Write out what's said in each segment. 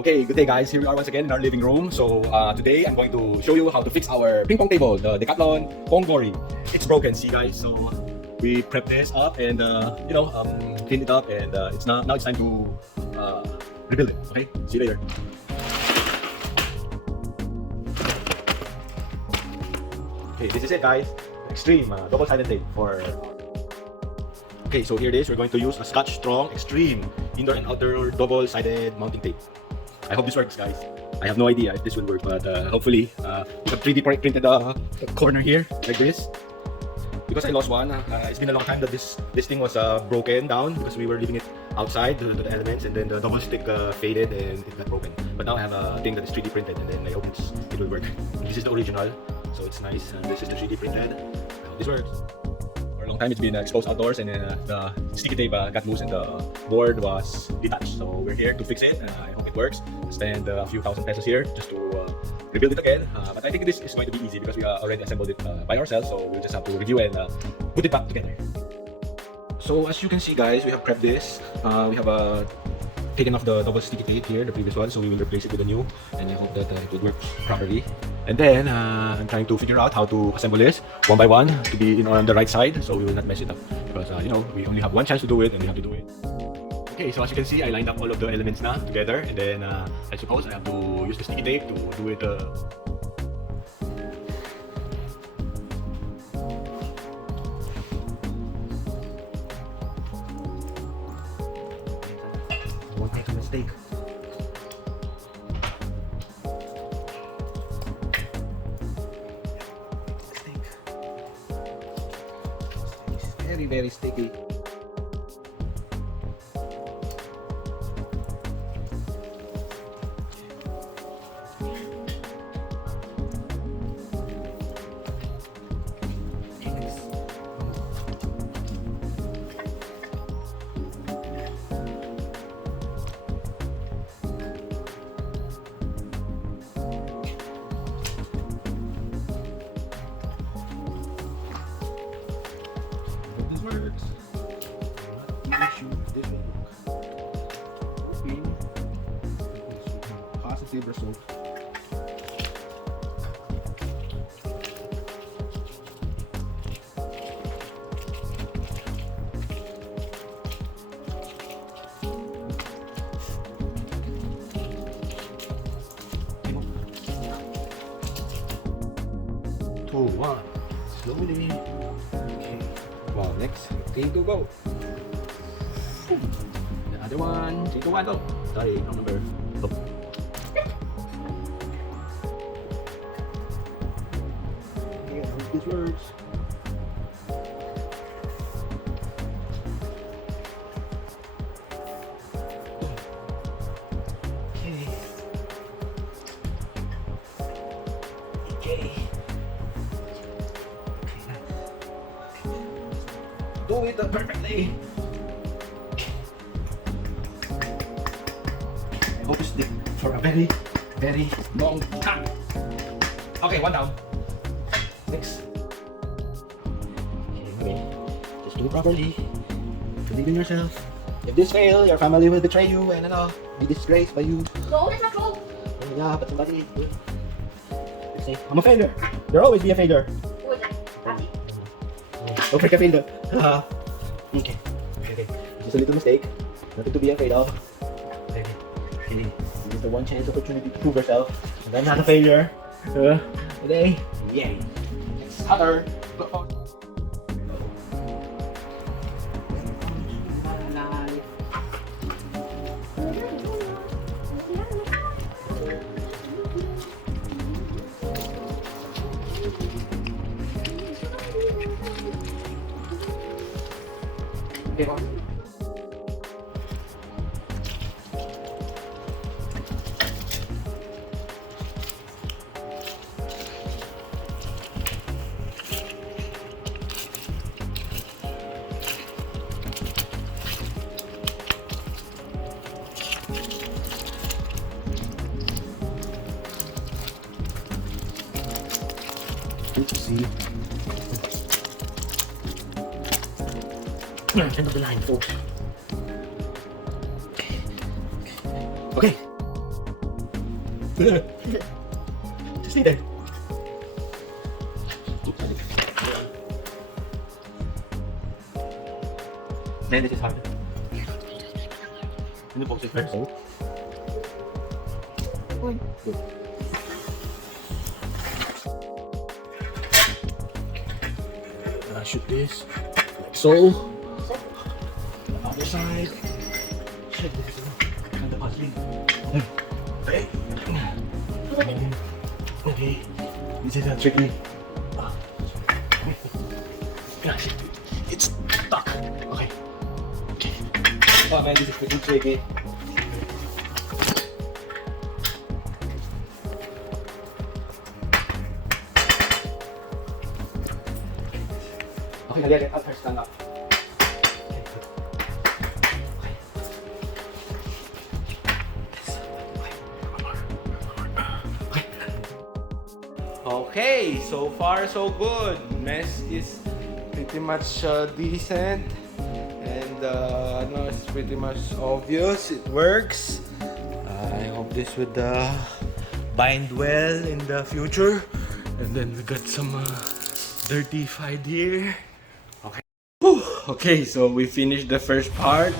Okay, good day guys. Here we are once again in our living room. So today I'm going to show you how to fix our ping pong table, the DECATHLON PONGORI. It's broken, see guys. So we prepped this up and cleaned it up, and now it's time to rebuild it. Okay, see you later. Okay, this is it guys. Extreme double-sided tape for. Okay, so here it is. We're going to use a Scotch Strong Extreme indoor and outdoor double-sided mounting tape. I hope this works, guys. I have no idea if this will work, but hopefully we have 3D printed the corner here like this. Because I lost one, it's been a long time that this thing was broken down because we were leaving it outside to the elements, and then the double stick faded and it got broken. But now I have a thing that is 3D printed, and then I hope it will work. This is the original, so it's nice. And this is the 3D printed. I hope this works. For a long time it's been exposed outdoors, and then the sticky tape got loose and the board was detached. So we're here to fix it. I hope it works. Spend a few thousand pesos here just to rebuild it again. But I think this is going to be easy because we already assembled it by ourselves. So we'll just have to review and put it back together. So as you can see guys, we have prepped this. We have taken off the double sticky tape here, the previous one, so we will replace it with a new, and I hope that it would work properly. And then I'm trying to figure out how to assemble this one by one to be on the right side, so we will not mess it up because we only have one chance to do it, and we have to do it. Okay, so as you can see, I lined up all of the elements now together, and then I suppose I have to use the sticky tape to do it. Won't make a mistake. It's very, very sticky. Works. Not sure if this will work. Hoping positive result. Two, one. Slowly. Okay. Wow, next. 3, 2, go. The other one. 3, 2, 1, go. Sorry, wrong number. Go. Okay, I hope this works. Okay. Okay. Do it perfectly. I hope to stick for a very, very long time. Okay, one down. Next. Okay, just do it properly. Believe in yourself. If this fails, your family will betray you and be disgraced by you. No, that's not true. Yeah, but somebody. Let's see. I'm a failure. There'll always be a failure. Who is that? Happy? Don't make a failure. Okay. Just a little mistake. Nothing to be afraid of. Okay. This is the one chance opportunity to prove yourself. And I'm not a failure. Today. Yay. Next color. Okay, boss. See? End of the line, folks. Okay. Just stay there. Man, this is hard. Can you box it first? Shoot this like so. The other side. Shit, this is kind of puzzling. Okay. Okay. This is tricky. Gosh, it's stuck. Okay. Okay. Oh man, this is pretty tricky. Okay, get up first, stand up. Okay, so far so good. Mess is pretty much decent, and no, it's pretty much obvious. It works. I hope this would bind well in the future. And then we got some dirty fight here. Okay. Whew. Okay, so we finished the first part.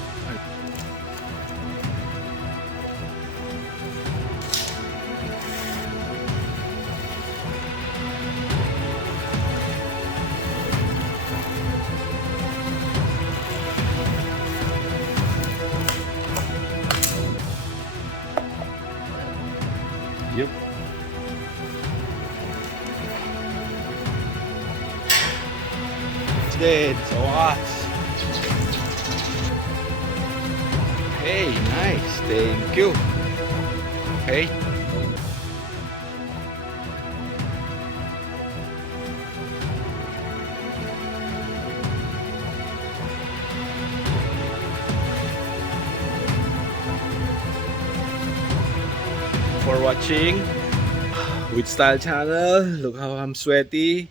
Yep. It's dead. Sa wakas. Hey, nice. Thank you. Okay. For watching with Style Channel. Look how I'm sweaty.